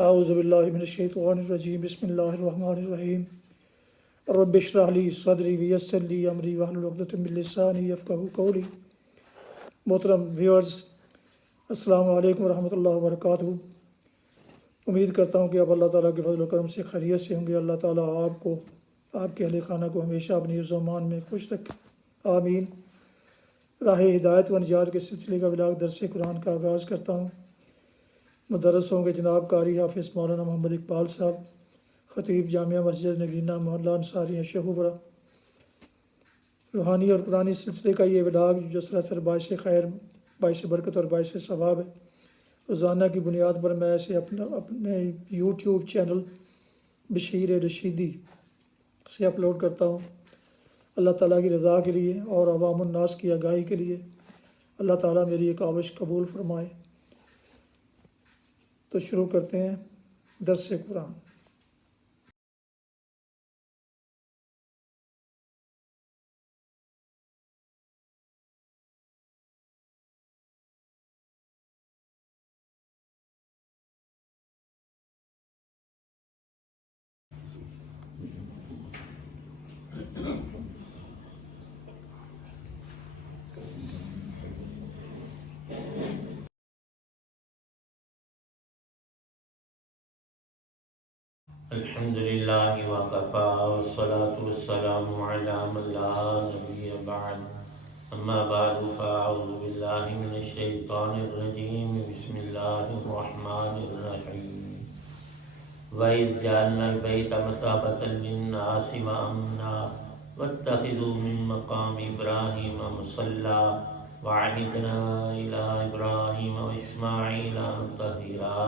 اعوذ باللہ من الشیطان الرجیم بسم اللہ الرحمن الرحیم رب اشرح لی صدری ویسر لی امری واحلل عقدۃ من لسانی یفقہوا قولی۔ محترم ویورز، السلام علیکم ورحمۃ اللہ وبرکاتہ۔ امید کرتا ہوں کہ آپ اللہ تعالیٰ کے فضل و کرم سے خیریت سے ہوں گے۔ اللہ تعالیٰ آپ کو، آپ کے اہل خانہ کو ہمیشہ اپنی عز و امان میں خوش رکھے، آمین۔ راہ ہدایت و نجات کے سلسلے کا ولاغ درس قرآن کا آغاز کرتا ہوں۔ مدرس ہوں گے جناب قاری حافظ مولانا محمد اقبال صاحب، خطیب جامعہ مسجد نگینہ محلہ انصاری شیخوپورہ۔ روحانی اور قرآنی سلسلے کا یہ ولاغ جو سراسر باعث خیر، باعث برکت اور باعث ثواب ہے، روزانہ کی بنیاد پر میں اسے اپنے یوٹیوب چینل بشیر رشیدی سے اپلوڈ کرتا ہوں، اللہ تعالیٰ کی رضا کے لیے اور عوام الناس کی آگاہی کے لیے۔ اللہ تعالیٰ میری یہ کاوش قبول فرمائے۔ تو شروع کرتے ہیں درس قرآن۔ الحمدللہ وکفی والصلاة والسلام علی من لا نبی بعد، اما بعد فاعوذ باللہ من الشیطان الرجیم، بسم اللہ الرحمن الرحیم۔ وَإِذْ جَعَلْنَا الْبَيْتَ مَثَابَةً لِلنَّاسِ وَأَمْنًا وَاتَّخِذُوا مِن مَّقَامِ إِبْرَاهِيمَ مُصَلًّى وَعَهِدْنَا إِلَىٰ إِبْرَاهِيمَ وَإِسْمَاعِيلَ أَن طَهِّرَا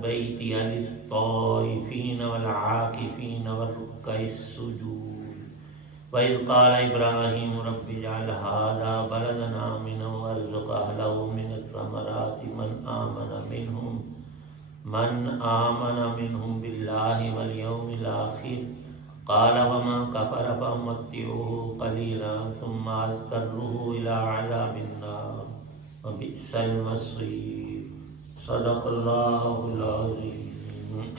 بَيْتِيَ لِلطَّائِفِينَ وَالْعَاكِفِينَ وَالرُّكَّعِ السُّجُودِ۔ وَإِذْ قَالَ إِبْرَاهِيمُ رَبِّ اجْعَلْ هَٰذَا بَلَدًا آمِنًا وَارْزُقْ أَهْلَهُ مِنَ الثَّمَرَاتِ مَنْ آمَنَ مِنْهُم بِاللَّهِ وَالْيَوْمِ الْآخِرِ قَالَ وَمَن كَفَرَ فَأُمَتِّعُهُ قَلِيلًا ثُمَّ أَضْطَرُّهُ إِلَىٰ عَذَابِ النَّارِ وَبِئْسَ الْمَصِيرُ۔ صدق اللہ العظیم۔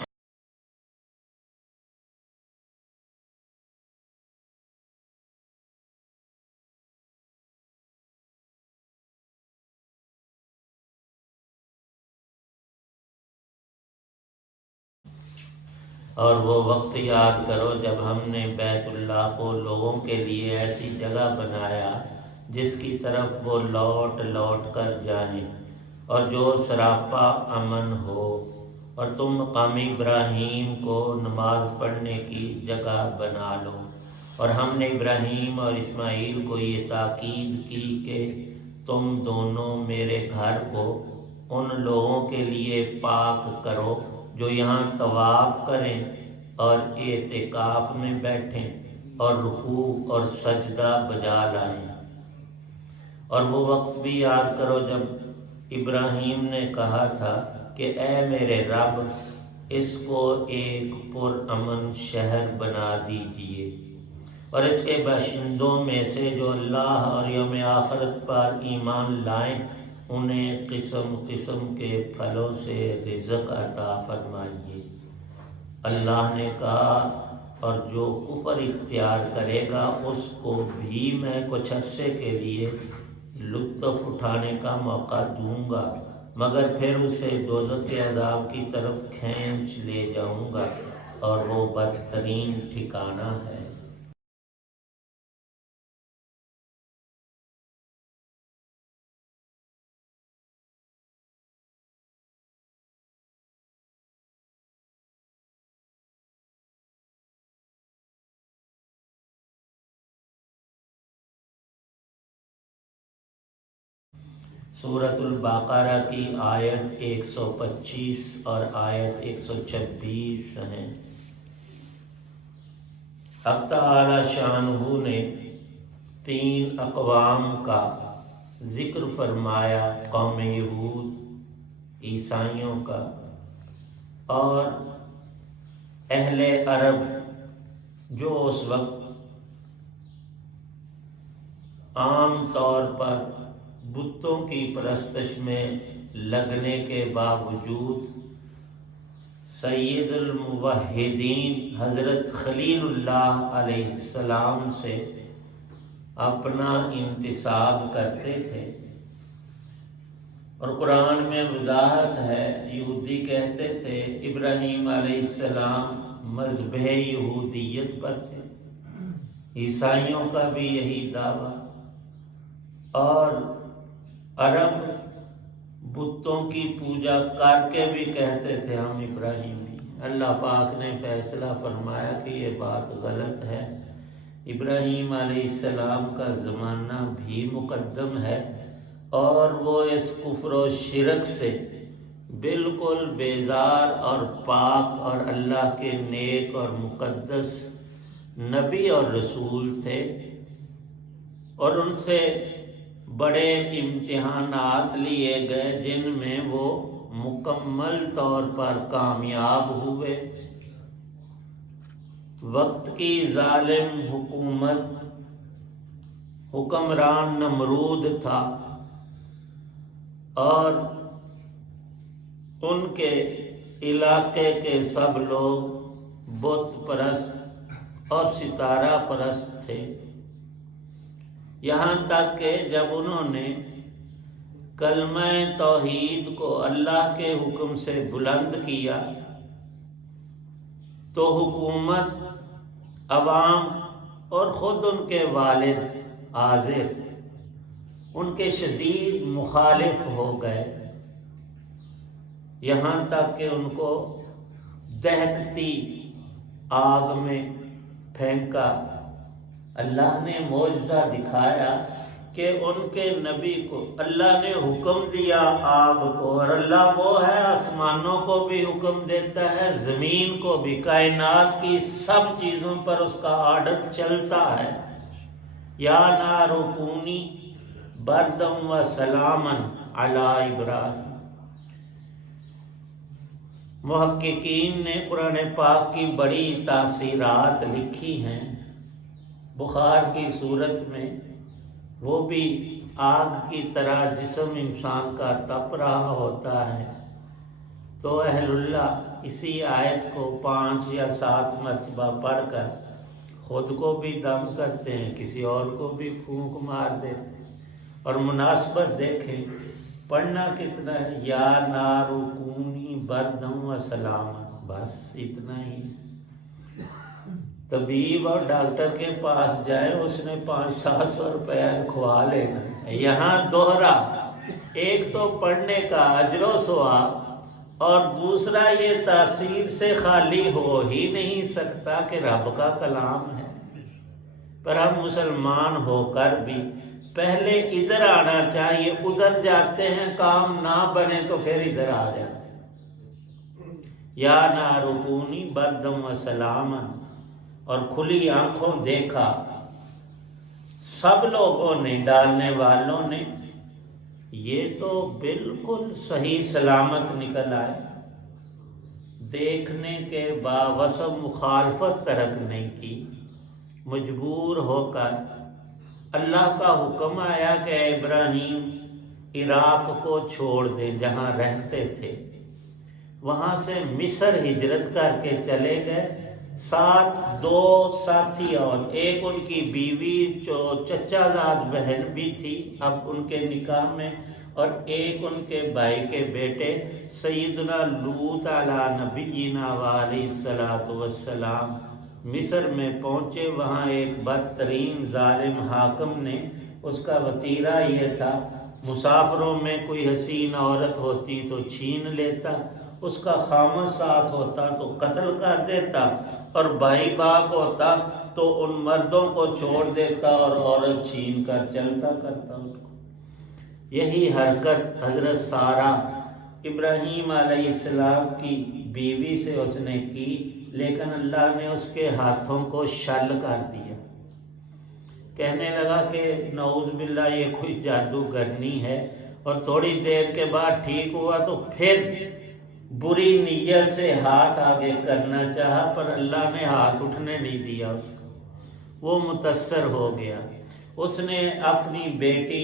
اور وہ وقت یاد کرو جب ہم نے بیت اللہ کو لوگوں کے لیے ایسی جگہ بنایا جس کی طرف وہ لوٹ لوٹ کر جائیں اور جو سراپا امن ہو، اور تم مقام ابراہیم کو نماز پڑھنے کی جگہ بنا لو۔ اور ہم نے ابراہیم اور اسماعیل کو یہ تاکید کی کہ تم دونوں میرے گھر کو ان لوگوں کے لیے پاک کرو جو یہاں طواف کریں اور اعتکاف میں بیٹھیں اور رکوع اور سجدہ بجا لائیں۔ اور وہ وقت بھی یاد کرو جب ابراہیم نے کہا تھا کہ اے میرے رب، اس کو ایک پرامن شہر بنا دیجئے، اور اس کے باشندوں میں سے جو اللہ اور یوم آخرت پر ایمان لائیں انہیں قسم قسم کے پھلوں سے رزق عطا فرمائیے۔ اللہ نے کہا اور جو کفر اختیار کرے گا اس کو بھی میں کچھ عرصے کے لیے لطف اٹھانے کا موقع دوں گا، مگر پھر اسے دوزخ کے عذاب کی طرف کھینچ لے جاؤں گا، اور وہ بدترین ٹھکانہ ہے۔ سورۃ البقرہ کی آیت 125 اور آیت 126 ہیں۔ اب تعالی شانہ نے 3 اقوام کا ذکر فرمایا، قوم یہود، عیسائیوں کا اور اہل عرب، جو اس وقت عام طور پر بتوں کی پرستش میں لگنے کے باوجود سید الموحدین حضرت خلیل اللہ علیہ السلام سے اپنا انتساب کرتے تھے۔ اور قرآن میں وضاحت ہے، یہودی کہتے تھے ابراہیم علیہ السلام مذہب یہودیت پر تھے، عیسائیوں کا بھی یہی دعویٰ، اور عرب بتوں کی پوجا کر کے بھی کہتے تھے ہم ابراہیمی۔ اللہ پاک نے فیصلہ فرمایا کہ یہ بات غلط ہے، ابراہیم علیہ السلام کا زمانہ بھی مقدم ہے، اور وہ اس کفر و شرک سے بالکل بیزار اور پاک اور اللہ کے نیک اور مقدس نبی اور رسول تھے، اور ان سے بڑے امتحانات لیے گئے جن میں وہ مکمل طور پر کامیاب ہوئے۔ وقت کی ظالم حکومت، حکمران نمرود تھا، اور ان کے علاقے کے سب لوگ بت پرست اور ستارہ پرست تھے، یہاں تک کہ جب انہوں نے کلمہ توحید کو اللہ کے حکم سے بلند کیا تو حکومت، عوام اور خود ان کے والد آذر ان کے شدید مخالف ہو گئے، یہاں تک کہ ان کو دہکتی آگ میں پھینکا۔ اللہ نے معجزہ دکھایا کہ ان کے نبی کو اللہ نے حکم دیا آگ کو، اور اللہ وہ ہے آسمانوں کو بھی حکم دیتا ہے، زمین کو بھی، کائنات کی سب چیزوں پر اس کا آرڈر چلتا ہے۔ یا نار کونی بردم و سلامن علی ابراہیم۔ محققین نے قرآن پاک کی بڑی تاثیرات لکھی ہیں، بخار کی صورت میں وہ بھی آگ کی طرح جسم انسان کا تپ رہا ہوتا ہے، تو اہل اللہ اسی آیت کو 5 یا 7 مرتبہ پڑھ کر خود کو بھی دم کرتے ہیں، کسی اور کو بھی پھونک مار دیتے ہیں۔ اور مناسبت دیکھیں پڑھنا کتنا ہے، یا نار کونی بردم و سلام، بس اتنا ہی۔ طبیب اور ڈاکٹر کے پاس جائے، اس نے 500-700 روپیہ لکھوا لینا ہے، یہاں دوہرا، ایک تو پڑھنے کا اجر و ثواب، اور دوسرا یہ تاثیر سے خالی ہو ہی نہیں سکتا کہ رب کا کلام ہے۔ پر ہم مسلمان ہو کر بھی پہلے ادھر آنا چاہیے، ادھر جاتے ہیں، کام نہ بنے تو پھر ادھر آ جاتے ہیں۔ یا نار کونی بردم و سلامن، اور کھلی آنکھوں دیکھا سب لوگوں نے، ڈالنے والوں نے، یہ تو بالکل صحیح سلامت نکل آئے، دیکھنے کے باوصف مخالفت ترک نہیں کی، مجبور ہو کر اللہ کا حکم آیا کہ ابراہیم عراق کو چھوڑ دیں جہاں رہتے تھے، وہاں سے مصر ہجرت کر کے چلے گئے، ساتھ 2 ساتھی اور، ایک ان کی بیوی جو چچا زاد بہن بھی تھی اب ان کے نکاح میں، اور ایک ان کے بھائی کے بیٹے سیدنا لوط علی نبینا وعلیہ الصلاۃ والسلام مصر میں پہنچے۔ وہاں ایک بدترین ظالم حاکم نے، اس کا وتیرہ یہ تھا، مسافروں میں کوئی حسین عورت ہوتی تو چھین لیتا، اس کا خامد ساتھ ہوتا تو قتل کر دیتا، اور بھائی باپ ہوتا تو ان مردوں کو چھوڑ دیتا اور عورت چھین کر چلتا کرتا ان کو۔ یہی حرکت حضرت سارہ ابراہیم علیہ السلام کی بیوی سے اس نے کی، لیکن اللہ نے اس کے ہاتھوں کو شل کر دیا، کہنے لگا کہ نعوذ باللہ یہ کوئی جادوگرنی ہے، اور تھوڑی دیر کے بعد ٹھیک ہوا تو پھر بری نیت سے ہاتھ آگے کرنا چاہا، پر اللہ نے ہاتھ اٹھنے نہیں دیا اس کو، وہ متاثر ہو گیا۔ اس نے اپنی بیٹی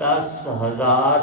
10,000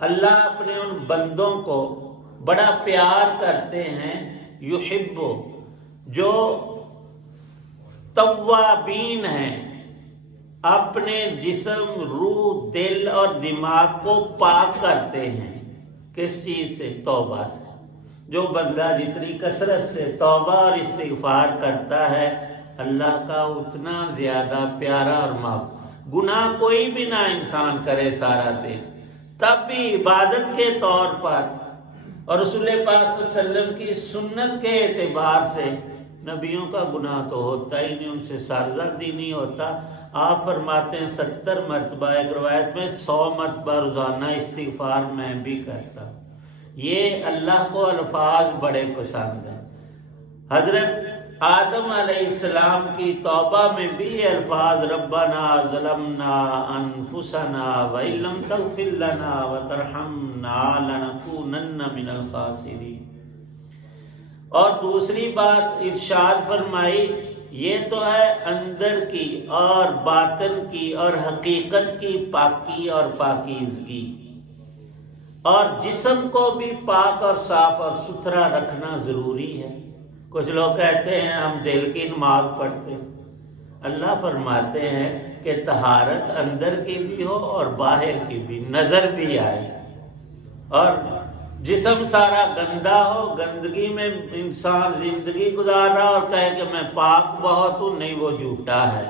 اللہ اپنے ان بندوں کو بڑا پیار کرتے ہیں، یحب، جو توابین ہیں، اپنے جسم، روح، دل اور دماغ کو پاک کرتے ہیں۔ کس چیز سے؟ توبہ سے۔ جو بندہ جتنی کثرت سے توبہ اور استغفار کرتا ہے، اللہ کا اتنا زیادہ پیارا اور محبوب۔ گناہ کوئی بھی نہ انسان کرے سارا دن، تب بھی عبادت کے طور پر اور رسول پاک صلی اللہ علیہ وسلم کی سنت کے اعتبار سے نبیوں کا گناہ تو ہوتا ہی نہیں، ان سے سرزد ہی نہیں ہوتا۔ آپ فرماتے ہیں 70 مرتبہ، ایک روایت میں 100 مرتبہ روزانہ استغفار میں بھی کرتا ہوں۔ یہ اللہ کو الفاظ بڑے پسند ہیں۔ حضرت آدم علیہ السلام کی توبہ میں بھی یہ الفاظ ربنا ظلمنا انفسنا وان لم تغفر لنا وترحمنا لنکونن من الخاسرین۔ اور دوسری بات ارشاد فرمائی، یہ تو ہے اندر کی اور باطن کی اور حقیقت کی پاکی اور پاکیزگی، اور جسم کو بھی پاک اور صاف اور ستھرا رکھنا ضروری ہے۔ کچھ لوگ کہتے ہیں ہم دل کی نماز پڑھتے ہیں، اللہ فرماتے ہیں کہ طہارت اندر کی بھی ہو اور باہر کی بھی، نظر بھی آئے، اور جسم سارا گندا ہو، گندگی میں انسان زندگی گزار رہا اور کہے کہ میں پاک بہت ہوں، نہیں، وہ جھوٹا ہے،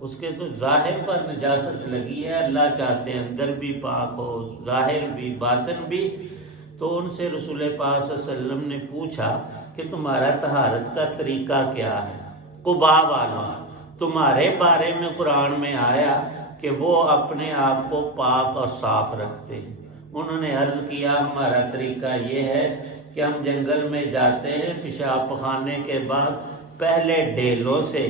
اس کے تو ظاہر پر نجاست لگی ہے۔ اللہ چاہتے ہیں اندر بھی پاک ہو، ظاہر بھی، باطن بھی۔ تو ان سے رسول پاک صلی اللہ علیہ وسلم نے پوچھا کہ تمہارا طہارت کا طریقہ کیا ہے؟ قباء والوں، تمہارے بارے میں قرآن میں آیا کہ وہ اپنے آپ کو پاک اور صاف رکھتے ہیں۔ انہوں نے عرض کیا ہمارا طریقہ یہ ہے کہ ہم جنگل میں جاتے ہیں، پیشاب پخانے کے بعد پہلے ڈیلوں سے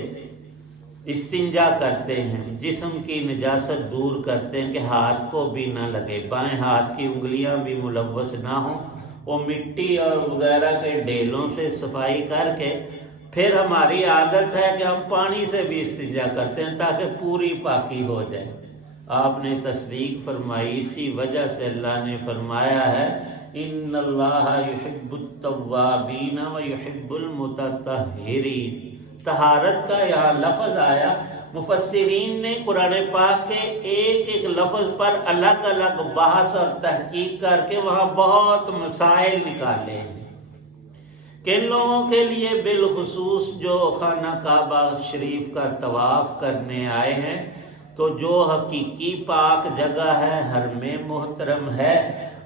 استنجا کرتے ہیں، جسم کی نجاست دور کرتے ہیں کہ ہاتھ کو بھی نہ لگے، بائیں ہاتھ کی انگلیاں بھی ملوث نہ ہوں، وہ مٹی اور وغیرہ کے ڈیلوں سے صفائی کر کے پھر ہماری عادت ہے کہ ہم پانی سے بھی استنجا کرتے ہیں تاکہ پوری پاکی ہو جائے۔ آپ نے تصدیق فرمائی، اسی وجہ سے اللہ نے فرمایا ہے ان اللہ یحب التوابین ویحب المتطہرین۔ طہارت کا یہاں لفظ آیا، مفسرین نے قرآن پاک کے ایک ایک لفظ پر الگ الگ بحث اور تحقیق کر کے وہاں بہت مسائل نکالے ہیں۔ کن لوگوں کے لیے بالخصوص جو خانہ کعبہ شریف کا طواف کرنے آئے ہیں، تو جو حقیقی پاک جگہ ہے، حرم محترم ہے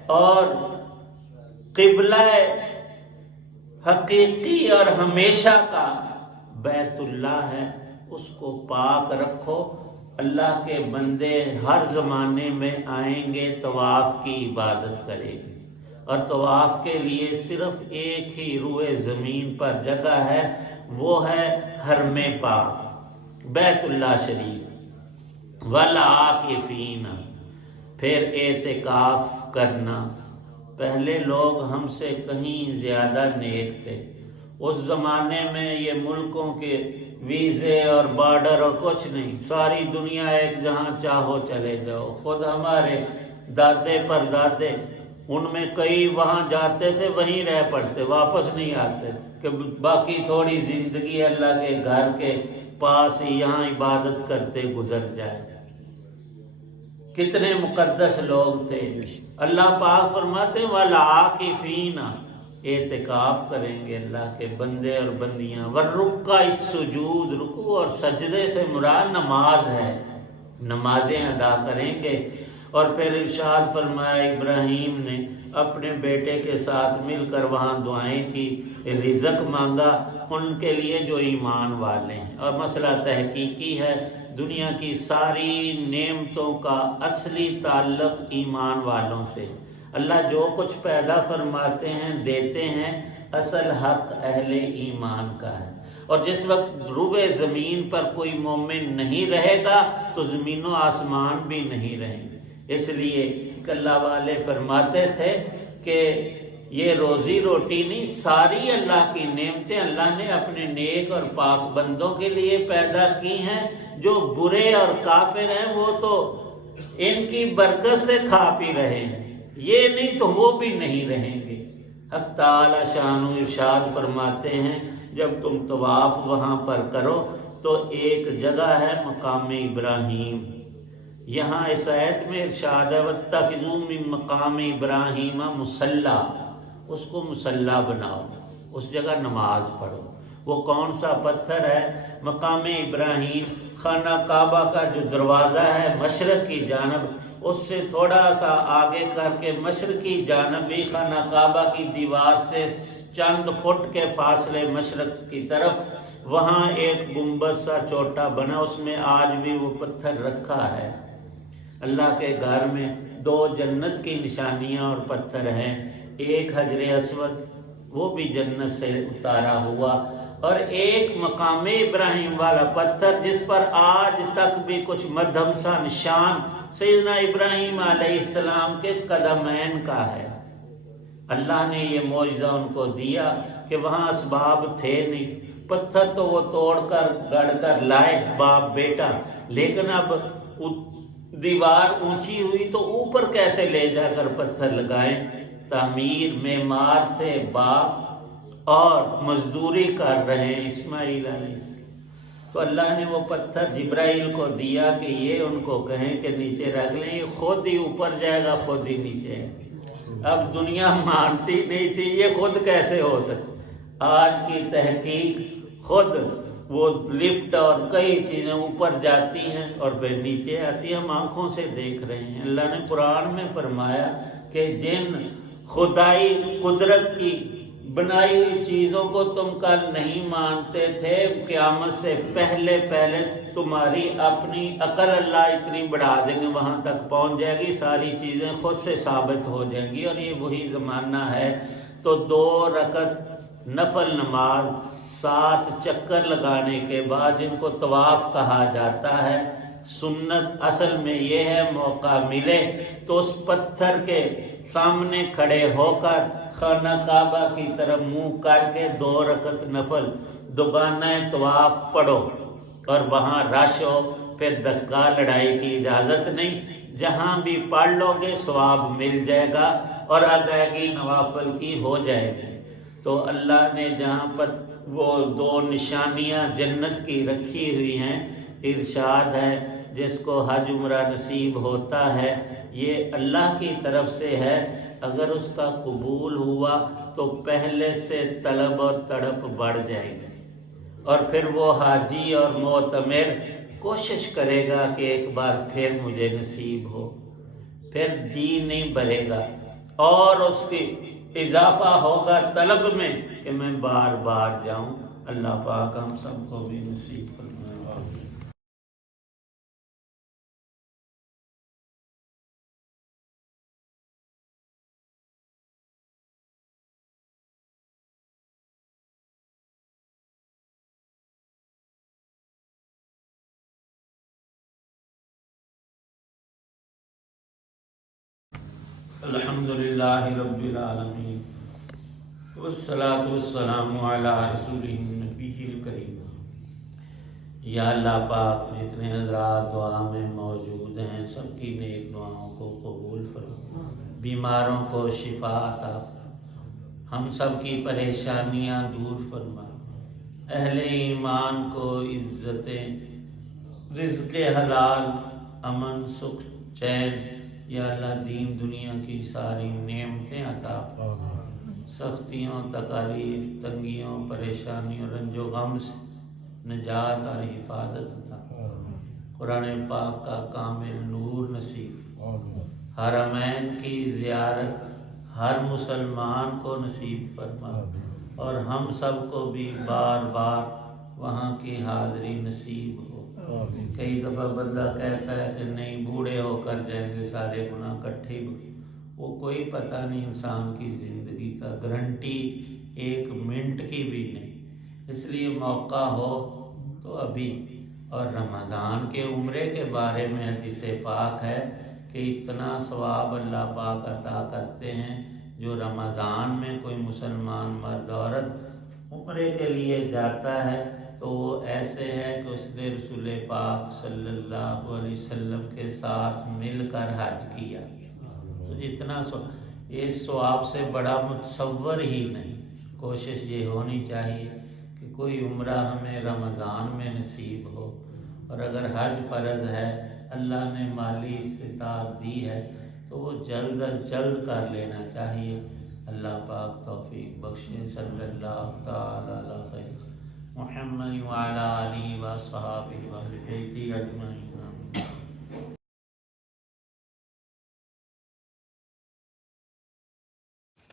اور قبلہ حقیقی اور ہمیشہ کا بیت اللہ ہے، اس کو پاک رکھو۔ اللہ کے بندے ہر زمانے میں آئیں گے، طواف کی عبادت کریں گے، اور طواف کے لیے صرف ایک ہی روئے زمین پر جگہ ہے، وہ ہے حرم پاک بیت اللہ شریف۔ والعاکفین، پھر اعتکاف کرنا۔ پہلے لوگ ہم سے کہیں زیادہ نیک تھے، اس زمانے میں یہ ملکوں کے ویزے اور بارڈر اور کچھ نہیں، ساری دنیا ایک، جہاں چاہو چلے جاؤ۔ خود ہمارے دادے پر دادے، ان میں کئی وہاں جاتے تھے وہیں رہ پڑتے، واپس نہیں آتے تھے کہ باقی تھوڑی زندگی اللہ کے گھر کے پاس ہی یہاں عبادت کرتے گزر جائے۔ کتنے مقدس لوگ تھے۔ اللہ پاک فرماتے ہیں والعاکفین، اعتکاف کریں گے اللہ کے بندے اور بندیاں۔ والرکع السجود، رکوع اور سجدے سے مراد نماز ہے، نمازیں ادا کریں گے۔ اور پھر ارشاد فرمایا ابراہیم نے اپنے بیٹے کے ساتھ مل کر وہاں دعائیں کی، رزق مانگا ان کے لیے جو ایمان والے ہیں۔ اور مسئلہ تحقیقی ہے، دنیا کی ساری نعمتوں کا اصلی تعلق ایمان والوں سے۔ اللہ جو کچھ پیدا فرماتے ہیں، دیتے ہیں، اصل حق اہل ایمان کا ہے۔ اور جس وقت روئے زمین پر کوئی مومن نہیں رہے گا تو زمین و آسمان بھی نہیں رہیں گے۔ اس لیے اللہ والے فرماتے تھے کہ یہ روزی روٹی نہیں، ساری اللہ کی نعمتیں اللہ نے اپنے نیک اور پاک بندوں کے لیے پیدا کی ہیں۔ جو برے اور کافر ہیں وہ تو ان کی برکت سے کھا پی رہے ہیں، یہ نہیں تو وہ بھی نہیں رہیں گے۔ حق تعالی شان ارشاد فرماتے ہیں جب تم طواف وہاں پر کرو تو ایک جگہ ہے مقام ابراہیم، یہاں اس آیت میں ارشاد ہے وَاتَّخِذُوا مِن مَقَامِ ابراہیم مصلی، اس کو مصلی بناؤ، اس جگہ نماز پڑھو۔ وہ کون سا پتھر ہے؟ مقام ابراہیم، خانہ کعبہ کا جو دروازہ ہے مشرق کی جانب، اس سے تھوڑا سا آگے کر کے مشرقی جانب بھی خانہ کعبہ کی دیوار سے چند فٹ کے فاصلے مشرق کی طرف وہاں ایک گنبد سا چھوٹا بنا، اس میں آج بھی وہ پتھر رکھا ہے۔ اللہ کے گھر میں 2 جنت کی نشانیاں اور پتھر ہیں، ایک حجر اسود وہ بھی جنت سے اتارا ہوا، اور ایک مقام ابراہیم والا پتھر جس پر آج تک بھی کچھ مدھم سا نشان سیدنا ابراہیم علیہ السلام کے قدمین کا ہے۔ اللہ نے یہ معجزہ ان کو دیا کہ وہاں اسباب تھے نہیں، پتھر تو وہ توڑ کر گڑ کر لائے باپ بیٹا، لیکن اب دیوار اونچی ہوئی تو اوپر کیسے لے جا کر پتھر لگائیں؟ تعمیر معمار سے باپ اور مزدوری کر رہے ہیں اسماعیل علیہ السلام، تو اللہ نے وہ پتھر جبرائیل کو دیا کہ یہ ان کو کہیں کہ نیچے رکھ لیں، یہ خود ہی اوپر جائے گا خود ہی نیچے آئے گا۔ اب دنیا مانتی نہیں تھی، یہ خود کیسے ہو سکتا؟ آج کی تحقیق خود وہ لفٹ اور کئی چیزیں اوپر جاتی ہیں اور پھر نیچے آتی ہیں، ہم آنکھوں سے دیکھ رہے ہیں۔ اللہ نے قرآن میں فرمایا کہ جن خدائی قدرت کی بنائی ہوئی چیزوں کو تم کل نہیں مانتے تھے، قیامت سے پہلے تمہاری اپنی عقل اللہ اتنی بڑھا دیں گے، وہاں تک پہنچ جائے گی، ساری چیزیں خود سے ثابت ہو جائیں گی، اور یہ وہی زمانہ ہے۔ تو 2 رکعت نفل نماز 7 چکر لگانے کے بعد، جن کو طواف کہا جاتا ہے، سنت اصل میں یہ ہے موقع ملے تو اس پتھر کے سامنے کھڑے ہو کر خانہ کعبہ کی طرف منہ کر کے 2 رکعت نفل دوگانہ طواف پڑھو، اور وہاں رش ہو، پھر دھکا لڑائی کی اجازت نہیں، جہاں بھی پڑھ لو گے ثواب مل جائے گا اور ادائیگی نوافل کی ہو جائے گی۔ تو اللہ نے جہاں پر وہ 2 نشانیاں جنت کی رکھی ہوئی ہیں، ارشاد ہے جس کو حج عمرہ نصیب ہوتا ہے یہ اللہ کی طرف سے ہے، اگر اس کا قبول ہوا تو پہلے سے طلب اور تڑپ بڑھ جائے گی، اور پھر وہ حاجی اور معتمر کوشش کرے گا کہ ایک بار پھر مجھے نصیب ہو، پھر جی نہیں بھرے گا، اور اس کی اضافہ ہوگا طلب میں کہ میں بار بار جاؤں۔ اللہ پاک ہم سب کو بھی نصیب فرمائے۔ الحمدللہ رب العالمین والصلاة والسلام علی رسولہ النبی الکریم۔ یا اللہ پاک جتنے حضرات دعا میں موجود ہیں سب کی نیک دعاؤں کو قبول فرما، بیماروں کو شفا عطا فرما، ہم سب کی پریشانیاں دور فرما، اہل ایمان کو عزتیں، رزق حلال، امن، سکھ، چین، یا اللہ دین دنیا کی ساری نعمتیں عطا فرما، سختیوں، تکالیف، تنگیوں، پریشانیوں، رنج و غم سے نجات اور حفاظت عطا فرما، قرآن پاک کا کامل نور نصیب، حرمین کی زیارت ہر مسلمان کو نصیب فرما، اور ہم سب کو بھی بار بار وہاں کی حاضری نصیب ہو۔ کئی دفعہ بندہ کہتا ہے کہ نہیں بوڑھے ہو کر جائیں گے سارے گناہ کٹھے، وہ کوئی پتہ نہیں انسان کی زندگی کا، گارنٹی 1 منٹ کی بھی نہیں، اس لیے موقع ہو تو ابھی۔ اور رمضان کے عمرے کے بارے میں حدیث پاک ہے کہ اتنا ثواب اللہ پاک عطا کرتے ہیں، جو رمضان میں کوئی مسلمان مرد عورت عمرے کے لیے جاتا ہے تو وہ ایسے ہے کہ اس نے رسول پاک صلی اللہ علیہ وسلم کے ساتھ مل کر حج کیا، تو جتنا اس ثواب سے بڑا متصور ہی نہیں۔ کوشش یہ ہونی چاہیے کہ کوئی عمرہ ہمیں رمضان میں نصیب ہو، اور اگر حج فرض ہے، اللہ نے مالی استطاعت دی ہے، تو وہ جلد از جلد کر لینا چاہیے۔ اللہ پاک توفیق بخشے۔ صلی اللہ تعالی علی خیر محمد وعلی آلہ وصحابہ واہل بیتہ اجمعین۔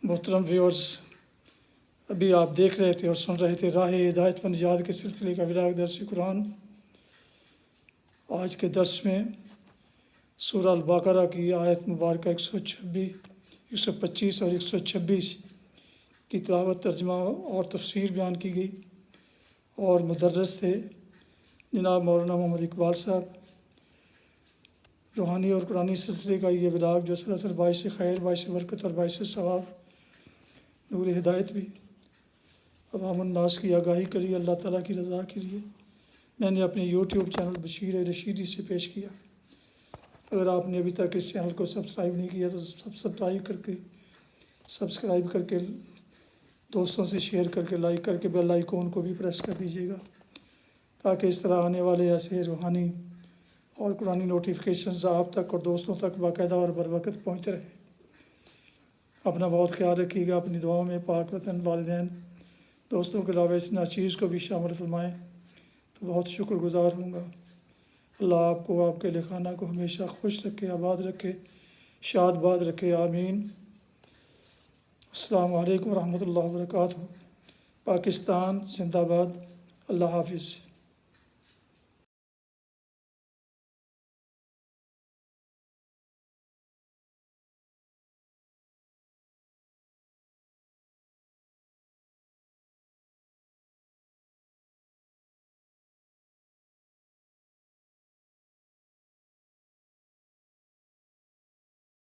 محترم ویورز، ابھی آپ دیکھ رہے تھے اور سن رہے تھے راہ ہدایت و نجات کے سلسلے کا ولاگ درس قرآن۔ آج کے درس میں سورہ البقرہ کی آیت مبارکہ 125 اور 126 کی تلاوت، ترجمہ اور تفسیر بیان کی گئی، اور مدرس تھے جناب مولانا محمد اقبال صاحب۔ روحانی اور قرآنی سلسلے کا یہ ولاگ جو سلسلہ باعث خیر، باعث برکت اور باعث ثواب، نور ہدایت بھی عوام الناس کی آگاہی کے لیے، اللہ تعالیٰ کی رضا کے لیے میں نے اپنے یوٹیوب چینل بشیر رشیدی سے پیش کیا۔ اگر آپ نے ابھی تک اس چینل کو سبسکرائب نہیں کیا تو سبسکرائب کر کے دوستوں سے شیئر کر کے لائک کر کے بیل آئیکن کو بھی پریس کر دیجیے گا، تاکہ اس طرح آنے والے ایسے روحانی اور قرآنی نوٹیفیکیشنز آپ تک اور دوستوں تک باقاعدہ اور بر وقت پہنچتے رہیں۔ اپنا بہت خیال رکھیے گا، اپنی دعاؤں میں پاک وطن، والدین، دوستوں کے علاوہ اس ناچیز کو بھی شامل فرمائیں تو بہت شکر گزار ہوں گا۔ اللہ آپ کو، آپ کے لکھانہ کو ہمیشہ خوش رکھے، آباد رکھے، شاد باد رکھے، آمین۔ السلام علیکم ورحمۃ اللہ وبرکاتہ۔ پاکستان زندہ باد۔ اللہ حافظ۔